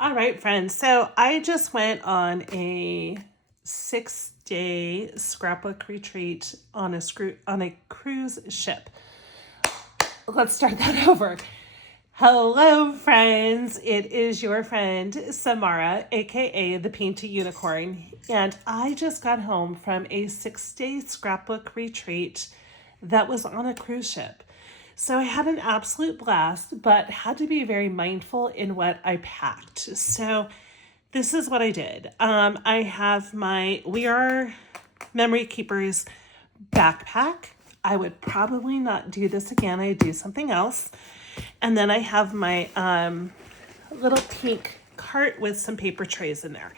All right, friends. So I just went on a 6-day scrapbook retreat on a cruise ship. Let's start that over. Hello, friends. It is your friend Samara, aka the Painted Unicorn, and I just got home from a 6-day scrapbook retreat that was on a cruise ship. So I had an absolute blast, but had to be very mindful in what I packed. So this is what I did. I have my We Are Memory Keepers backpack. I would probably not do this again. I'd do something else. And then I have my little pink cart with some paper trays in there.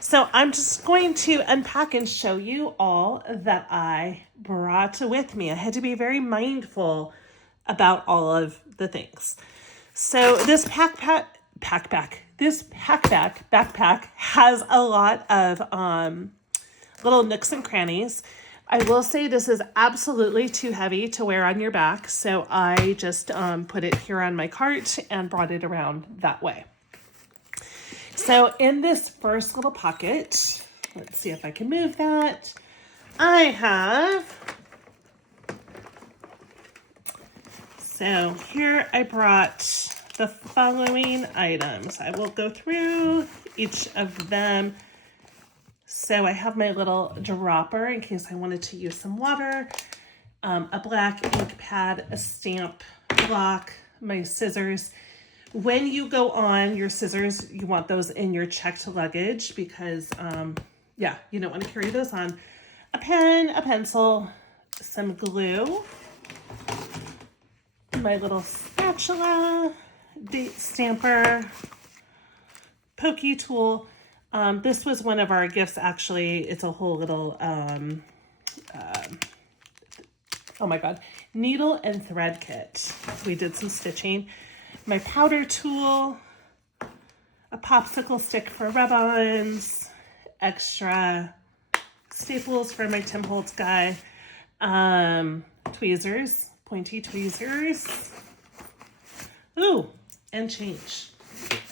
So I'm just going to unpack and show you all that I brought with me. I had to be very mindful about all of the things. So this backpack has a lot of little nooks and crannies. I will say this is absolutely too heavy to wear on your back, so I just put it here on my cart and brought it around that way. So in this first little pocket, let's see if I can move that, I have, so here I brought the following items. I will go through each of them. So I have my little dropper in case I wanted to use some water, a black ink pad, a stamp block, my scissors. When you go on your scissors, you want those in your checked luggage because, you don't want to carry those on. A pen, a pencil, some glue, my little spatula, date stamper, pokey tool. This was one of our gifts, actually. It's a whole little, needle and thread kit. We did some stitching. My powder tool, a popsicle stick for rub-ons, extra staples for my Tim Holtz guy, tweezers, pointy tweezers. Ooh, and change.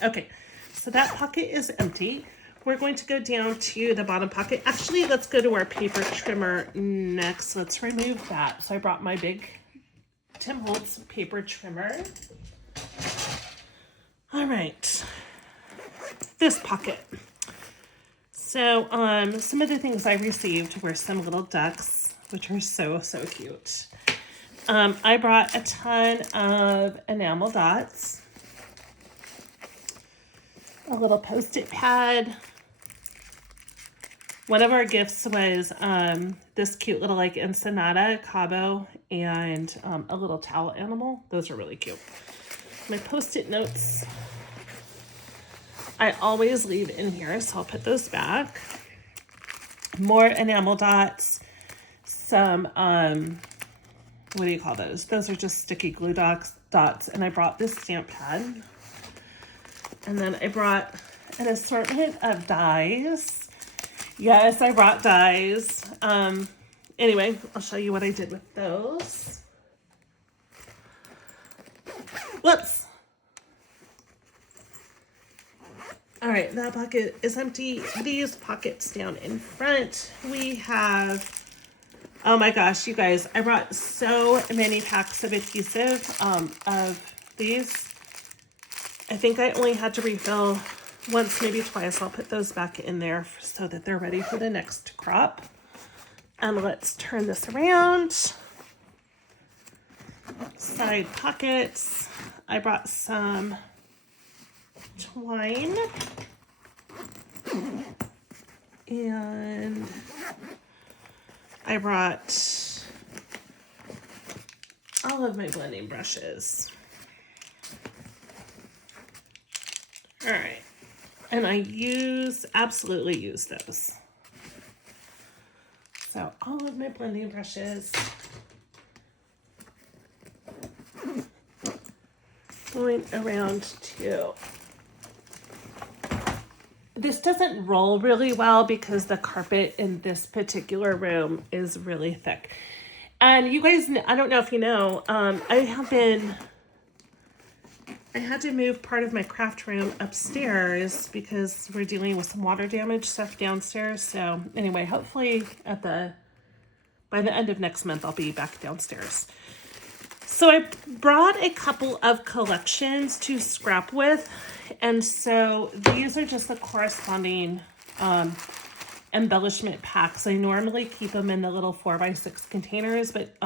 Okay, so that pocket is empty. We're going to go down to the bottom pocket. Actually, let's go to our paper trimmer next. Let's remove that. So I brought my big Tim Holtz paper trimmer. All right, this pocket. So some of the things I received were some little ducks, which are so cute. I brought a ton of enamel dots, a little Post-it pad. One of our gifts was this cute little like Ensenada, Cabo, and a little towel animal. Those are really cute. My Post-it notes, I always leave in here, so I'll put those back. More enamel dots, some, what do you call those? Those are just sticky glue dots, and I brought this stamp pad. And then I brought an assortment of dies. Yes, I brought dies. Anyway, I'll show you what I did with those. Whoops. All right, that pocket is empty. These pockets down in front, we have, oh my gosh, you guys, I brought so many packs of adhesive of these. I think I only had to refill once, maybe twice. I'll put those back in there so that they're ready for the next crop. And let's turn this around. Side pockets. I brought some twine. And I brought all of my blending brushes. All right, and I absolutely use those. So all of my blending brushes. Going around too. This doesn't roll really well because the carpet in this particular room is really thick. And you guys, I don't know if you know, I have been I had to move part of my craft room upstairs because we're dealing with some water damage stuff downstairs. So anyway, hopefully by the end of next month, I'll be back downstairs. So I brought a couple of collections to scrap with. And so these are just the corresponding embellishment packs. I normally keep them in the little 4x6 containers, but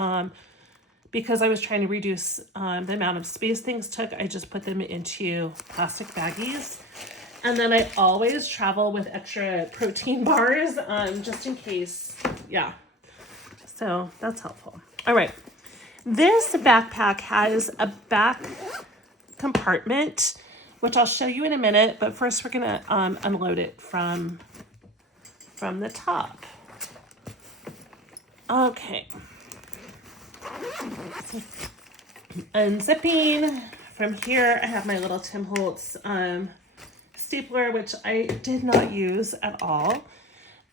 because I was trying to reduce the amount of space things took, I just put them into plastic baggies. And then I always travel with extra protein bars just in case. Yeah. So that's helpful. All right. This backpack has a back compartment, which I'll show you in a minute. But first we're going to unload it from the top. Okay. Unzipping from here, I have my little Tim Holtz stapler, which I did not use at all.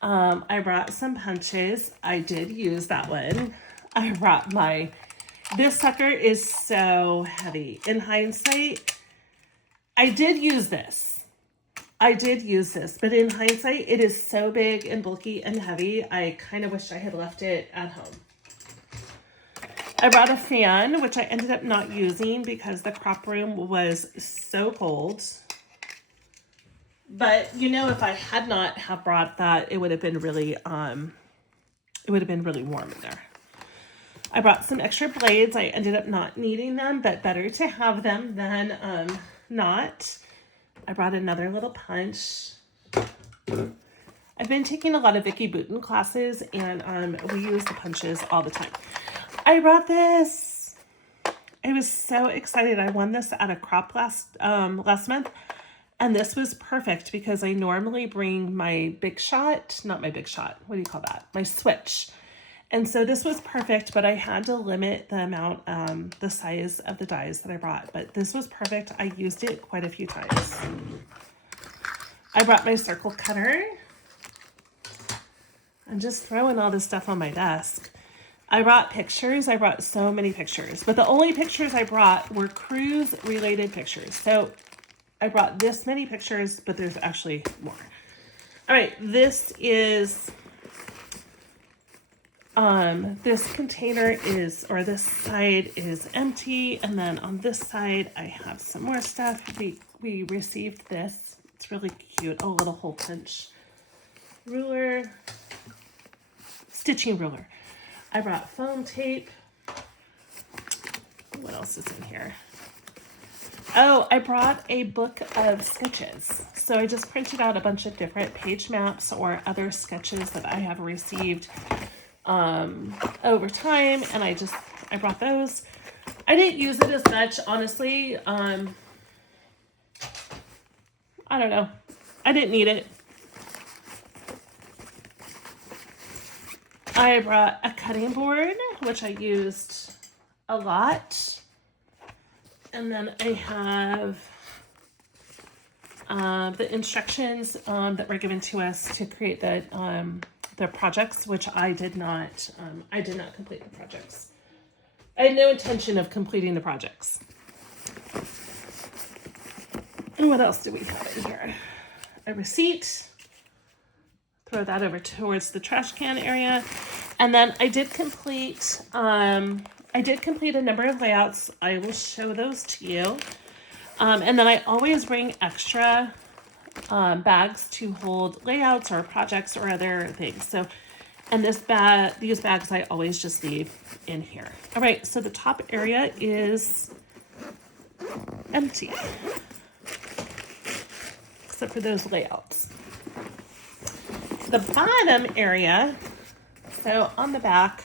I brought some punches. I did use that one. I brought this sucker is so heavy. In hindsight, I did use this, but in hindsight, it is so big and bulky and heavy. I kind of wish I had left it at home. I brought a fan, which I ended up not using because the crop room was so cold. But you know, if I had not have brought that, it would have been really warm in there. I brought some extra blades. I ended up not needing them, but better to have them than not. I brought another little punch. I've been taking a lot of Vicky Boutin classes, and we use the punches all the time. I brought this. I was so excited. I won this at a crop last month, and this was perfect because I normally bring my big shot, not my big shot. What do you call that? My switch. And so this was perfect, but I had to limit the amount, the size of the dies that I brought. But this was perfect. I used it quite a few times. I brought my circle cutter. I'm just throwing all this stuff on my desk. I brought pictures. I brought so many pictures, but the only pictures I brought were cruise related pictures. So I brought this many pictures, but there's actually more. All right. This container or this side is empty. And then on this side, I have some more stuff. We received this. It's really cute. A little hole punch ruler, stitching ruler. I brought foam tape. What else is in here? Oh, I brought a book of sketches. So I just printed out a bunch of different page maps or other sketches that I have received over time. And I brought those. I didn't use it as much, honestly. I don't know. I didn't need it. I brought a cutting board, which I used a lot. And then I have the instructions that were given to us to create the projects, which I did not complete the projects. I had no intention of completing the projects. And what else do we have in here? A receipt. Throw that over towards the trash can area. And then I did complete a number of layouts. I will show those to you. And then I always bring extra bags to hold layouts or projects or other things. So, and these bags I always just leave in here. All right, so the top area is empty, except for those layouts. The bottom area, so on the back,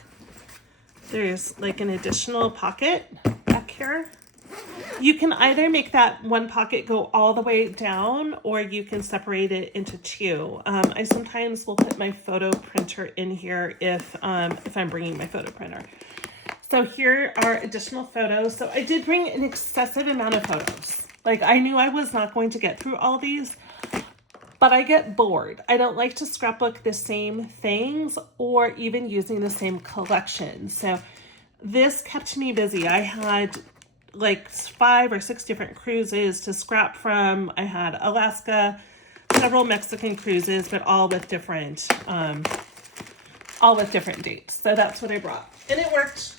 there's like an additional pocket back here. You can either make that one pocket go all the way down, or you can separate it into two. I sometimes will put my photo printer in here if I'm bringing my photo printer. So here are additional photos. So I did bring an excessive amount of photos. Like, I knew I was not going to get through all these, but I get bored. I don't like to scrapbook the same things or even using the same collection. So this kept me busy. I had like 5 or 6 different cruises to scrap from. I had Alaska, several Mexican cruises, but all with different dates. So that's what I brought, and it worked.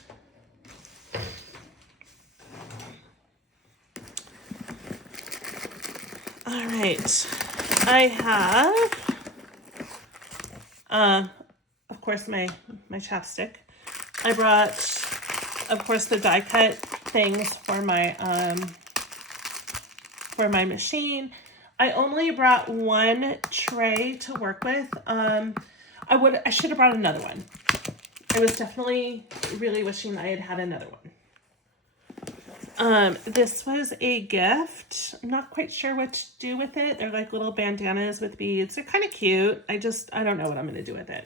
All right, I have, of course, my chapstick. I brought, of course, the die cut things for my machine. I only brought one tray to work with. I should have brought another one. I was definitely really wishing I had had another one. This was a gift. I'm not quite sure what to do with it. They're like little bandanas with beads. They're kind of cute. I don't know what I'm going to do with it.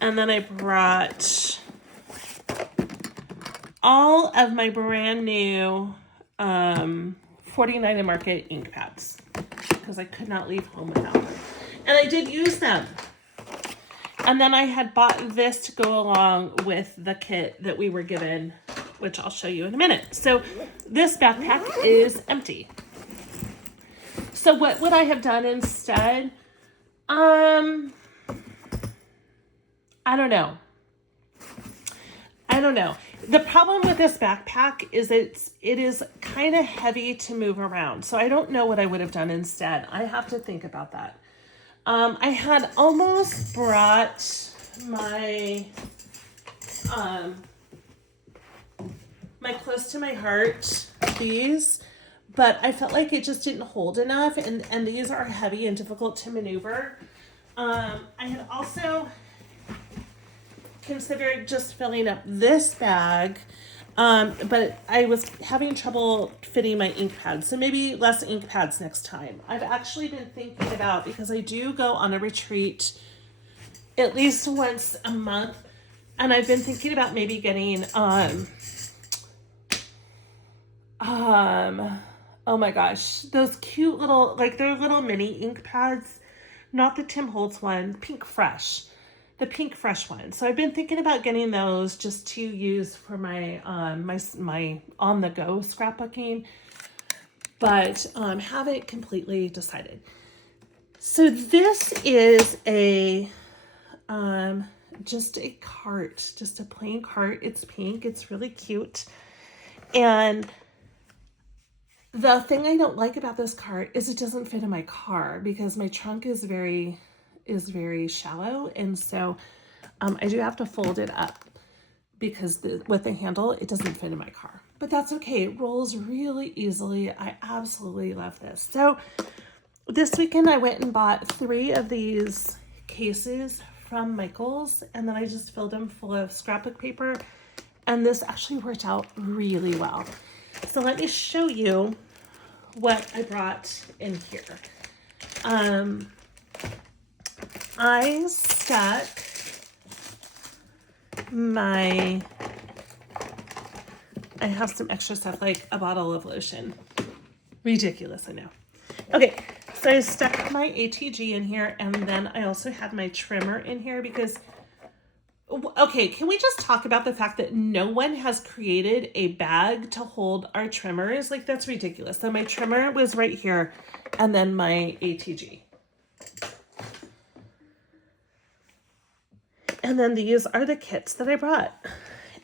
And then I brought all of my brand new 49 and Market ink pads because I could not leave home without them. And I did use them. And then I had bought this to go along with the kit that we were given, which I'll show you in a minute. So this backpack is empty. So what would I have done instead? I don't know. The problem with this backpack is it is kind of heavy to move around. So I don't know what I would have done instead. I have to think about that. I had almost brought my my close to my heart, these, but I felt like it just didn't hold enough, and these are heavy and difficult to maneuver. I had also considered just filling up this bag, but I was having trouble fitting my ink pads, so maybe less ink pads next time. I've actually been thinking about, because I do go on a retreat at least once a month, and I've been thinking about maybe getting oh my gosh, those cute little, like they're little mini ink pads, not the Tim Holtz one, Pink Fresh. The Pink Fresh one. So I've been thinking about getting those just to use for my my on-the-go scrapbooking, but haven't completely decided. So this is a just a cart, just a plain cart. It's pink. It's really cute. And the thing I don't like about this cart is it doesn't fit in my car because my trunk is very shallow, and so I do have to fold it up because with the handle it doesn't fit in my car, but that's okay. It rolls really easily. I absolutely love this. So this weekend I went and bought 3 of these cases from Michael's, and then I just filled them full of scrapbook paper, and this actually worked out really well. So let me show you what I brought in here. I stuck I have some extra stuff like a bottle of lotion. Ridiculous, I know. Okay, so I stuck my ATG in here, and then I also had my trimmer in here because, okay, can we just talk about the fact that no one has created a bag to hold our trimmers? Like, that's ridiculous. So my trimmer was right here, and then my ATG. And then these are the kits that I brought.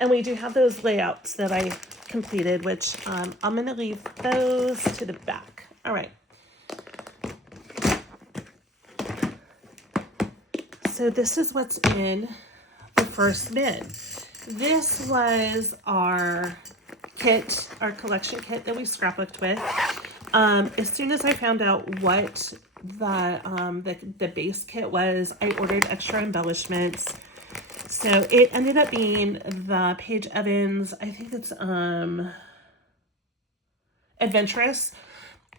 And we do have those layouts that I completed, which I'm going to leave those to the back. All right. So this is what's in the first bin. This was our kit, our collection kit that we scrapbooked with. As soon as I found out what the base kit was, I ordered extra embellishments. So it ended up being the Paige Evans, I think it's Adventurous.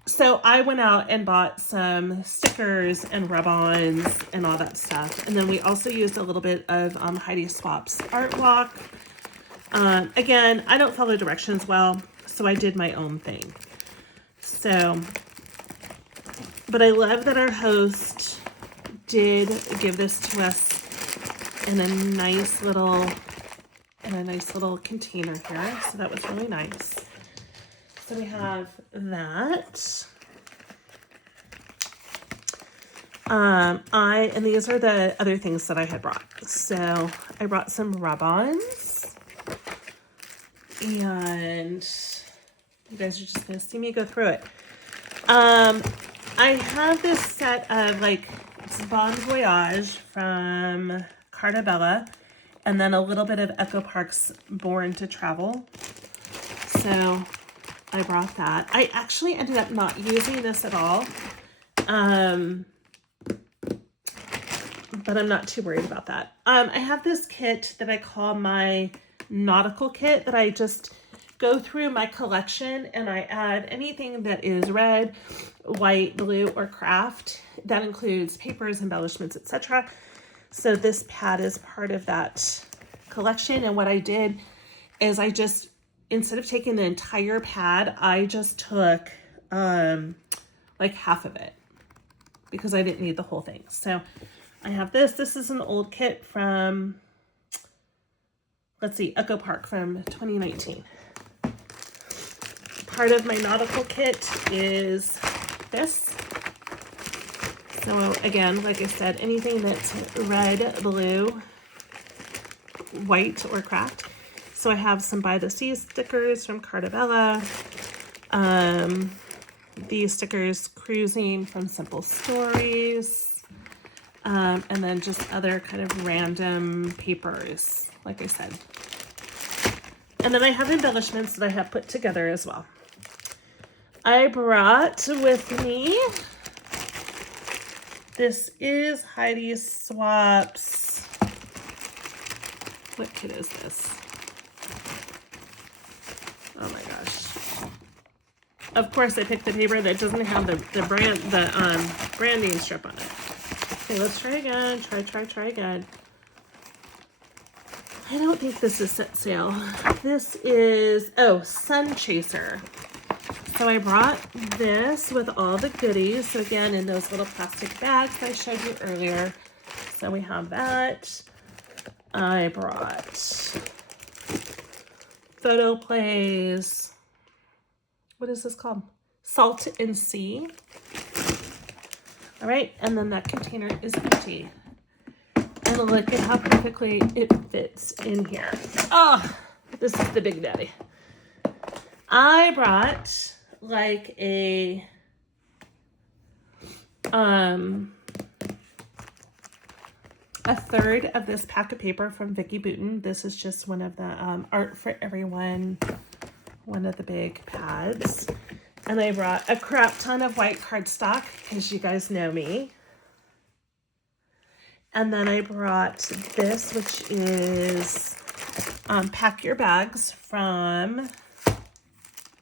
So I went out and bought some stickers and rub-ons and all that stuff. And then we also used a little bit of Heidi Swap's art block. Again, I don't follow directions well, so I did my own thing. So, but I love that our host did give this to us in a nice little in a nice little container here. So that was really nice. So we have that. And these are the other things that I had brought. So I brought some rub-ons, and you guys are just going to see me go through it. I have this set of it's Bon Voyage from Carta Bella, and then a little bit of Echo Park's Born to Travel. So I brought that. I actually ended up not using this at all. But I'm not too worried about that. I have this kit that I call my nautical kit that I just go through my collection and I add anything that is red, white, blue, or craft. That includes papers, embellishments, etc. So this pad is part of that collection. And what I did is I just, instead of taking the entire pad, I just took half of it because I didn't need the whole thing. So I have this. This is an old kit from, let's see, Echo Park from 2019. Part of my nautical kit is this. So again, like I said, anything that's red, blue, white, or craft. So I have some By the Sea stickers from Carta Bella. These stickers, Cruising from Simple Stories. And then just other kind of random papers, like I said. And then I have embellishments that I have put together as well. I brought with me, this is Heidi Swap's, what kit is this? Oh my gosh. Of course I picked the paper that doesn't have the branding strip on it. Okay, let's try again. Try again. I don't think this is set sail. This is, Sun Chaser. So I brought this with all the goodies. So again, in those little plastic bags I showed you earlier. So we have that. I brought photo plays. What is this called? Salt and Sea. All right, and then that container is empty. And look at how perfectly it fits in here. Oh, this is the big daddy. I brought a third of this pack of paper from Vicki Boutin. This is just one of the Art for Everyone, one of the big pads. And I brought a crap ton of white cardstock because you guys know me. And then I brought this, which is Pack Your Bags from,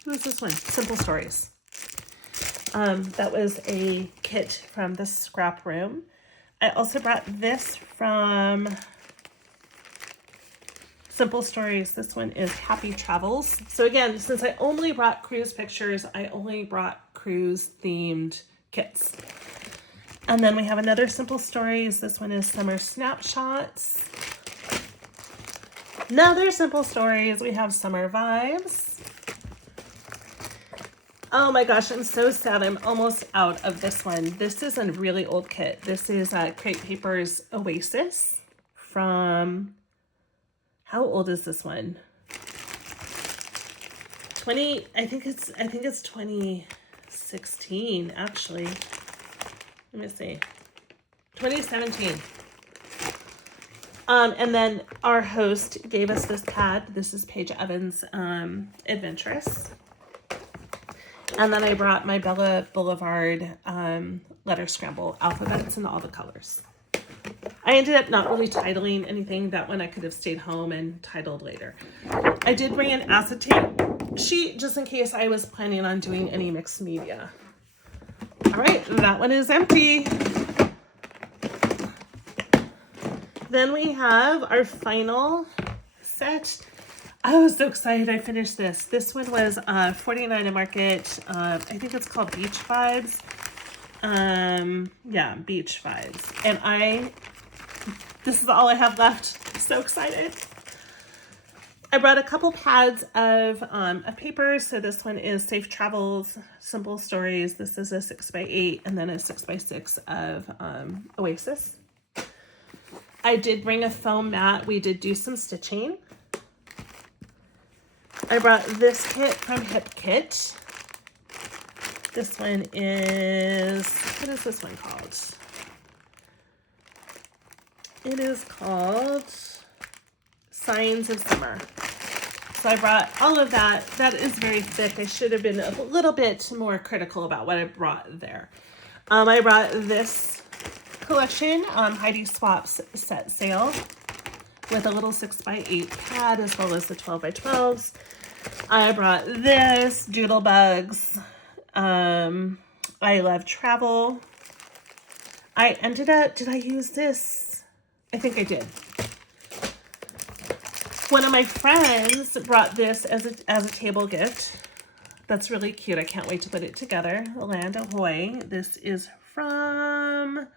who is this one? Simple Stories. That was a kit from the scrap room. I also brought this from Simple Stories. This one is Happy Travels. So again, since I only brought cruise pictures, I only brought cruise themed kits. And then we have another Simple Stories. This one is Summer Snapshots. Another Simple Stories. We have Summer Vibes. Oh my gosh, I'm so sad. I'm almost out of this one. This is a really old kit. This is Crate Paper's Oasis from, how old is this one? I think it's 2016 actually. Let me see. 2017. And then our host gave us this pad. This is Paige Evans' Adventurous. And then I brought my Bella Boulevard letter scramble alphabets in all the colors. I ended up not really titling anything. That one I could have stayed home and titled later. I did bring an acetate sheet just in case I was planning on doing any mixed media. All right, that one is empty. Then we have our final set. I was so excited I finished this. This one was $49 at Market. I think it's called Beach Vibes. Yeah, Beach Vibes. And this is all I have left. I'm so excited. I brought a couple pads of paper. So this one is Safe Travels, Simple Stories. This is a 6x8 and then a 6x6 of Oasis. I did bring a foam mat. We did do some stitching. I brought this kit from Hip Kit. This one is, what is this one called? It is called Signs of Summer. So I brought all of that. That is very thick. I should have been a little bit more critical about what I brought there. I brought this collection, Heidi Swap's set sale, with a little 6x8 pad as well as the 12x12s. I brought this, Doodlebugs. I Love Travel. I ended up, did I use this? I think I did. One of my friends brought this as a table gift. That's really cute. I can't wait to put it together. Land Ahoy. This is from,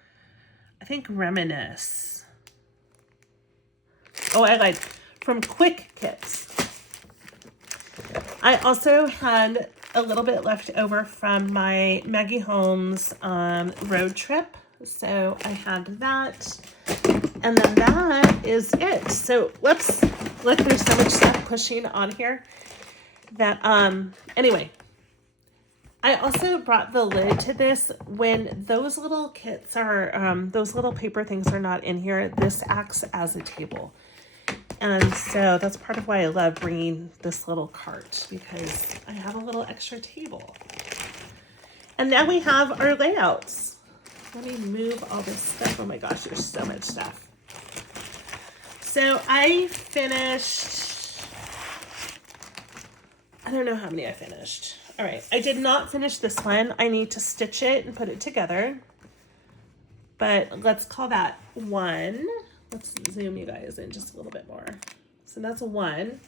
I think, Reminisce. Oh, I lied. From Quick Kits. I also had a little bit left over from my Maggie Holmes road trip. So I had that. And then that is it. So whoops, look, there's so much stuff pushing on here that, anyway, I also brought the lid to this. When those little kits are, those little paper things are not in here, this acts as a table. And so that's part of why I love bringing this little cart, because I have a little extra table. And now we have our layouts. Let me move all this stuff. Oh my gosh, there's so much stuff. So I finished, I don't know how many I finished. All right, I did not finish this one. I need to stitch it and put it together. But let's call that one. Let's zoom you guys in just a little bit more. So that's one.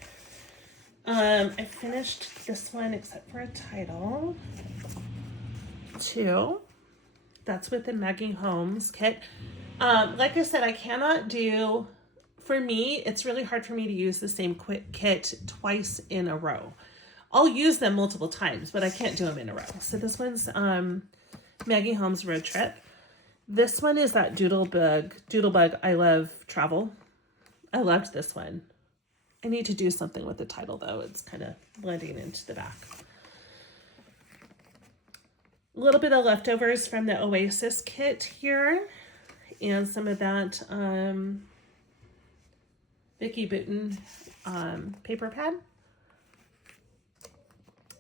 I finished this one except for a title. Two. That's with the Maggie Holmes kit. Like I said, I cannot do, for me, it's really hard for me to use the same quick kit twice in a row. I'll use them multiple times, but I can't do them in a row. So this one's Maggie Holmes Road Trip. This one is that Doodlebug I Love Travel. I loved this one. I need to do something with the title though. It's kind of blending into the back. A little bit of leftovers from the Oasis kit here. And some of that Vicky Booten paper pad.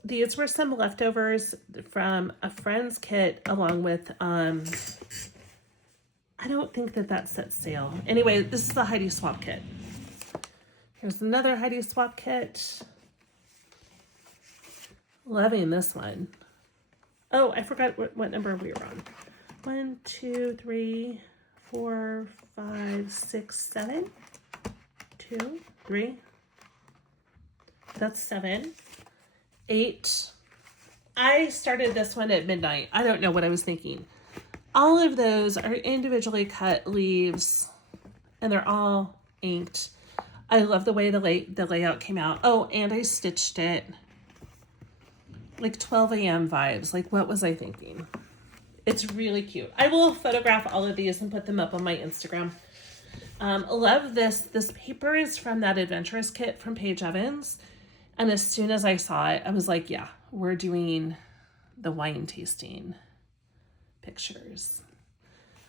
These were some leftovers from a friend's kit along with, I don't think that that set sale. Anyway, this is the Heidi Swap kit. Here's another Heidi Swap kit. Loving this one. Oh, I forgot what number we were on. 1, 2, 3, 4, 5, 6, 7. 2, 3. That's 7. 8. I started this one at midnight. I don't know what I was thinking. All of those are individually cut leaves and they're all inked. I love the way the layout came out. Oh, and I stitched it like 12 a.m. vibes. Like, what was I thinking? It's really cute. I will photograph all of these and put them up on my Instagram. Love this. This paper is from that Adventurous kit from Paige Evans. And as soon as I saw it, I was like, yeah, we're doing the wine tasting pictures.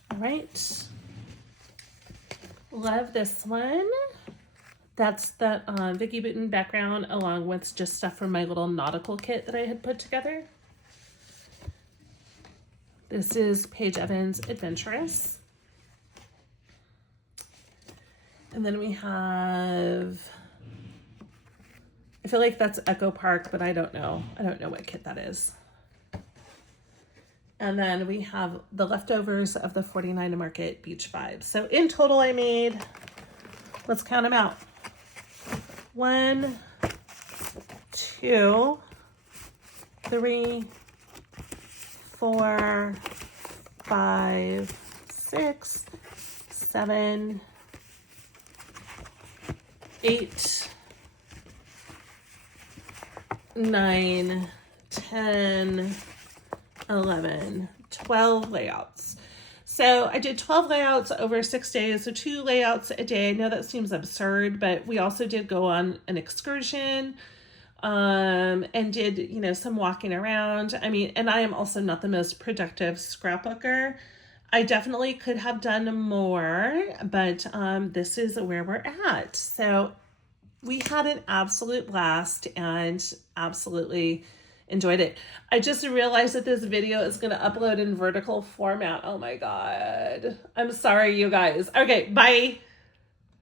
All right. Love this one. That's the Vicky Booten background along with just stuff from my little nautical kit that I had put together. This is Paige Evans Adventurous. And then we have, I feel like that's Echo Park, but I don't know. I don't know what kit that is. And then we have the leftovers of the 49 Market Beach Vibes. So in total I made, let's count them out. 1, 2, 3, 4, 5, 6, 7, 8, 9, 10, 11, 12 layouts. So I did 12 layouts over 6 days, so 2 layouts a day. I know that seems absurd, but we also did go on an excursion and did, you know, some walking around. I mean, and I am also not the most productive scrapbooker. I definitely could have done more, but this is where we're at. So we had an absolute blast and absolutely enjoyed it. I just realized that this video is going to upload in vertical format. Oh my God. I'm sorry, you guys. Okay, bye.